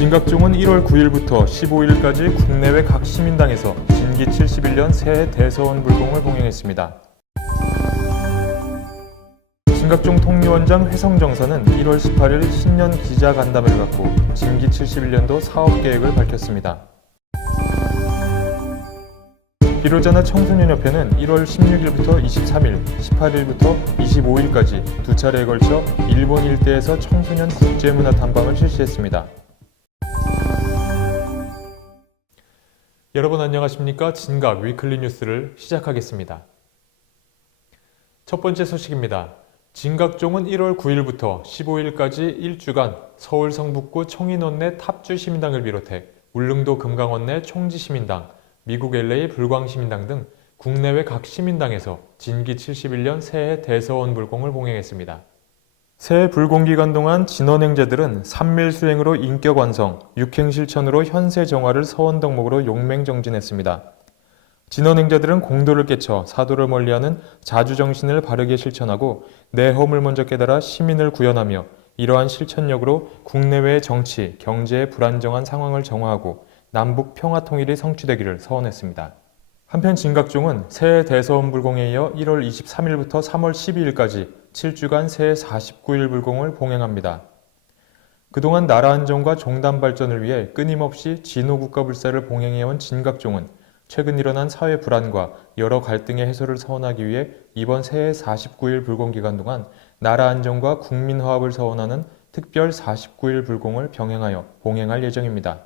진각종은 1월 9일부터 15일까지 국내외 각 시민당에서 진기 71년 새해 대서원 불공을 봉행했습니다. 진각종 통리원장 회성정사는 1월 18일 신년 기자간담회를 갖고 진기 71년도 사업계획을 밝혔습니다. 비로자나 청소년협회는 1월 16일부터 23일, 18일부터 25일까지 두 차례에 걸쳐 일본 일대에서 청소년 국제문화 탐방을 실시했습니다. 여러분 안녕하십니까? 진각 위클리 뉴스를 시작하겠습니다. 첫 번째 소식입니다. 진각종은 1월 9일부터 15일까지 일주간 서울 성북구 청인원내 탑주시민당을 비롯해 울릉도 금강원내 총지시민당, 미국 LA 불광시민당 등 국내외 각 시민당에서 진기 71년 새해 대서원 불공을 봉행했습니다. 새해 불공기간 동안 진원행제들은 산밀수행으로 인격 완성, 육행실천으로 현세 정화를 서원 덕목으로 용맹정진했습니다. 진원행제들은 공도를 깨쳐 사도를 멀리하는 자주정신을 바르게 실천하고 내 허물 먼저 깨달아 시민을 구현하며 이러한 실천력으로 국내외의 정치, 경제의 불안정한 상황을 정화하고 남북 평화통일이 성취되기를 서원했습니다. 한편 진각종은 새해 대서원 불공에 이어 1월 23일부터 3월 12일까지 7주간 새해 49일 불공을 봉행합니다. 그동안 나라 안정과 종단 발전을 위해 끊임없이 진호국가불사를 봉행해온 진각종은 최근 일어난 사회 불안과 여러 갈등의 해소를 서원하기 위해 이번 새해 49일 불공 기간 동안 나라 안정과 국민 화합을 서원하는 특별 49일 불공을 병행하여 봉행할 예정입니다.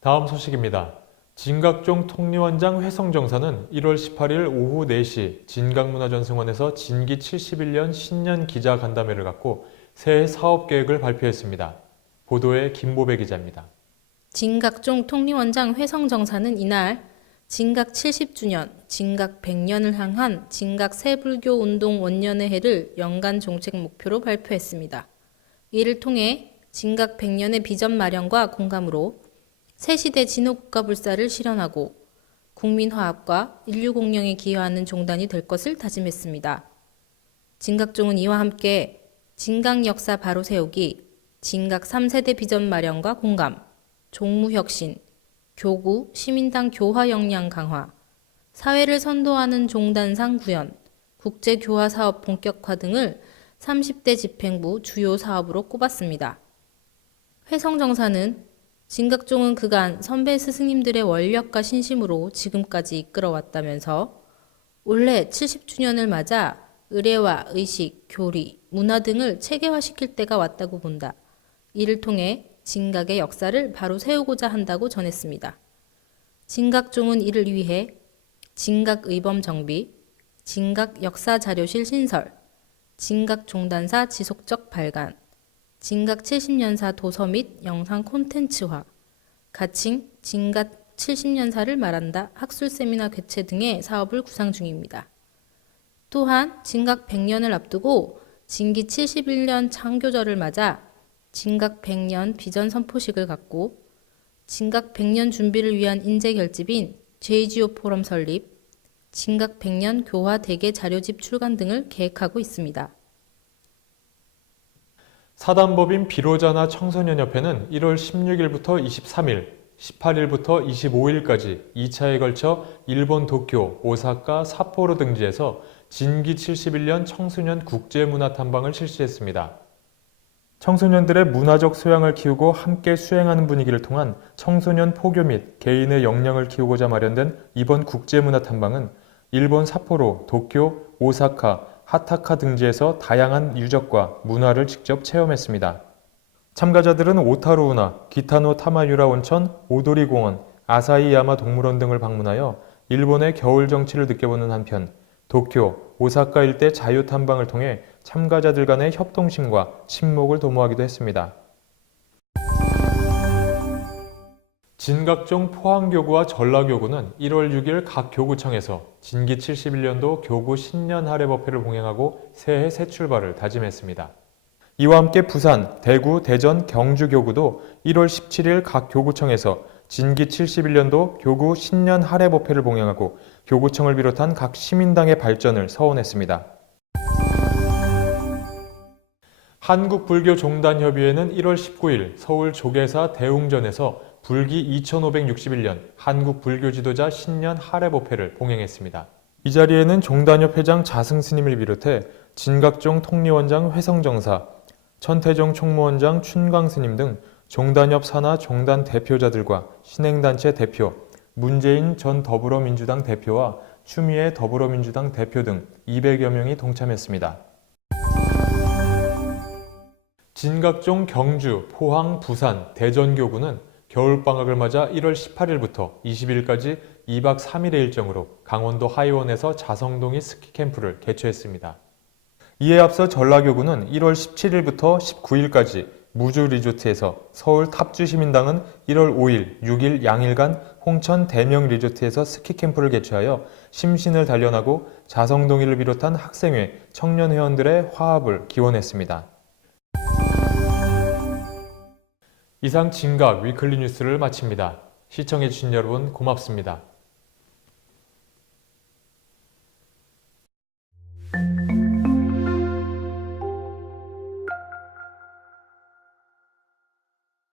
다음 소식입니다. 진각종 통리원장 회성정사는 1월 18일 오후 4시 진각문화전승원에서 진기 71년 신년 기자간담회를 갖고 새해 사업계획을 발표했습니다. 보도에 김보배 기자입니다. 진각종 통리원장 회성정사는 이날 진각 70주년, 진각 100년을 향한 진각 새불교운동 원년의 해를 연간 정책 목표로 발표했습니다. 이를 통해 진각 100년의 비전 마련과 공감으로 새시대 진호국가불사를 실현하고 국민 화합과 인류 공영에 기여하는 종단이 될 것을 다짐했습니다. 진각종은 이와 함께 진각 역사 바로 세우기, 진각 3세대 비전 마련과 공감, 종무혁신, 교구, 시민당 교화 역량 강화, 사회를 선도하는 종단상 구현, 국제교화 사업 본격화 등을 30대 집행부 주요 사업으로 꼽았습니다. 회성정사는 진각종은 그간 선배 스승님들의 원력과 신심으로 지금까지 이끌어왔다면서 올해 70주년을 맞아 의례와 의식, 교리, 문화 등을 체계화시킬 때가 왔다고 본다. 이를 통해 진각의 역사를 바로 세우고자 한다고 전했습니다. 진각종은 이를 위해 진각의범 정비, 진각 역사자료실 신설, 진각종단사 지속적 발간, 진각 70년사 도서 및 영상 콘텐츠화, 가칭 진각 70년사를 말한다 학술 세미나 개최 등의 사업을 구상 중입니다. 또한 진각 100년을 앞두고 진기 71년 창교절을 맞아 진각 100년 비전 선포식을 갖고 진각 100년 준비를 위한 인재 결집인 JGO 포럼 설립, 진각 100년 교화 대계 자료집 출간 등을 계획하고 있습니다. 사단법인 비로자나 청소년협회는 1월 16일부터 23일, 18일부터 25일까지 2차에 걸쳐 일본 도쿄, 오사카, 삿포로 등지에서 진기 71년 청소년 국제문화 탐방을 실시했습니다. 청소년들의 문화적 소양을 키우고 함께 수행하는 분위기를 통한 청소년 포교 및 개인의 역량을 키우고자 마련된 이번 국제문화 탐방은 일본 삿포로, 도쿄, 오사카, 하타카 등지에서 다양한 유적과 문화를 직접 체험했습니다. 참가자들은 오타루우나, 기타노 타마유라 온천, 오도리 공원, 아사히야마 동물원 등을 방문하여 일본의 겨울 정치를 느껴보는 한편 도쿄, 오사카 일대 자유 탐방을 통해 참가자들 간의 협동심과 친목을 도모하기도 했습니다. 진각종 포항교구와 전라교구는 1월 6일 각 교구청에서 진기 71년도 교구 신년 할애법회를 봉행하고 새해 새 출발을 다짐했습니다. 이와 함께 부산, 대구, 대전, 경주교구도 1월 17일 각 교구청에서 진기 71년도 교구 신년 할애법회를 봉행하고 교구청을 비롯한 각 시민당의 발전을 서원했습니다. 한국불교종단협의회는 1월 19일 서울 조계사 대웅전에서 불기 2561년 한국불교 지도자 신년 하례법회를 봉행했습니다. 이 자리에는 종단협 회장 자승스님을 비롯해 진각종 통리원장 회성정사, 천태종 총무원장 춘광스님 등 종단협 산하 종단 대표자들과 신행단체 대표, 문재인 전 더불어민주당 대표와 추미애 더불어민주당 대표 등 200여 명이 동참했습니다. 진각종 경주, 포항, 부산, 대전교구는 겨울방학을 맞아 1월 18일부터 20일까지 2박 3일의 일정으로 강원도 하이원에서 자성동이 스키캠프를 개최했습니다. 이에 앞서 전라교구는 1월 17일부터 19일까지 무주리조트에서 서울 탑주시민당은 1월 5일, 6일 양일간 홍천 대명리조트에서 스키캠프를 개최하여 심신을 단련하고 자성동이를 비롯한 학생회, 청년회원들의 화합을 기원했습니다. 이상 진각 위클리 뉴스를 마칩니다. 시청해주신 여러분 고맙습니다.